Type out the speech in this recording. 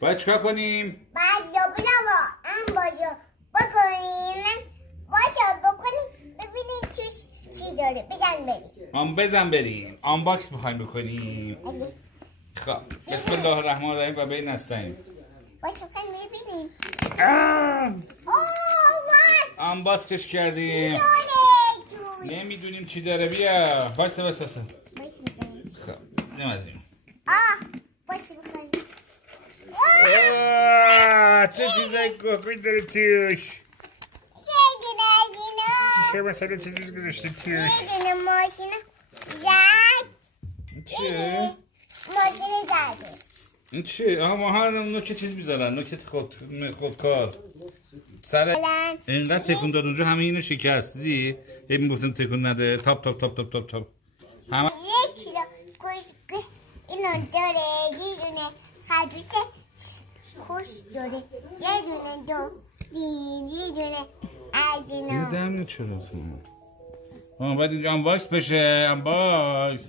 باید چیکار کنیم؟ باید دابونمو انباشو بکنیم. باشو بکنیم ببینیم توش چی داره. بزن بریم. آنباکس میخوایم بکنیم. خب بسم الله الرحمن الرحیم و بین نستعین. باشو ببینیم. آنباکسش کردیم. نمیدونیم چی داره. بیا وایسا. خب نمازیم. چه چیزایی کوکوی داره توش؟ چه مثلا چیزی گذاشته توش؟ یه دونه ماشین چه؟ ماشین زده. این چه؟ آها ما هر نوک چیز میذارن. نوک خودکار سر اینقدر تکون داد اونجا همه اینو شکست. دیدی؟ هی میگفتن تکون نده. تاپ همه 1 کیلو گوشت اینو داره. یه دونه خربوزه خوش داره. یه دونه یه دونه از اینا. چرا باید اینجا آنباکس بشه. آنباکس